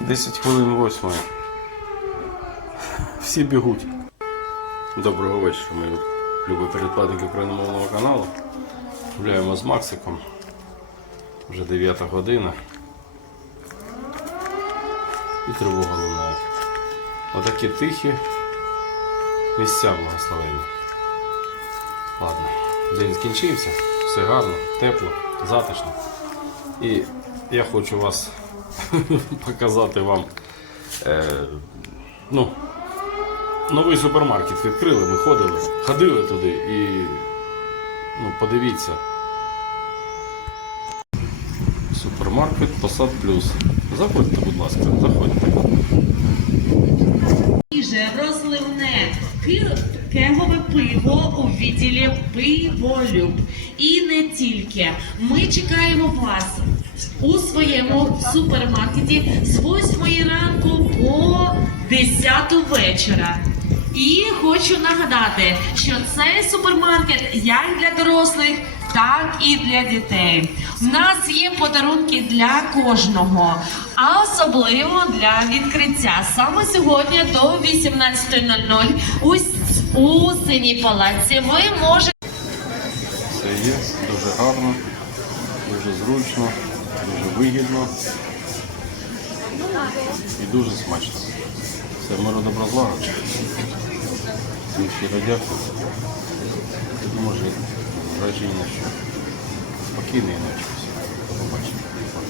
10 хвилин восьмої. Всі бігуть. Доброго вечора, мої любі передплатники україномовного каналу. Гуляємо з Максиком. Вже 9 година. І тривога лунає. Отакі тихі місця благословені. Ладно, день скінчився, все гарно, тепло, затишно. І я хочу вас показати вам. Е, ну, новий супермаркет відкрили, ми ходили, ходили туди і ну, подивіться. Супермаркет Посад Плюс. Заходьте, будь ласка, заходьте. Свіже, розливне, кегове пиво у відділі пиволюб. І не тільки. Ми чекаємо вас у своєму супермаркеті з 8 ранку по 10 вечора. І хочу нагадати, що цей супермаркет як для дорослих, так і для дітей. У нас є подарунки для кожного, а особливо для відкриття. Саме сьогодні до 18.00 у, у синій палаці ви можете. Все є, дуже гарно, дуже зручно, вигідно і дуже смачно. Все, миру добро злагодження. Всім щиро дякую. Може, враження, що. спокійно іначе. побачення.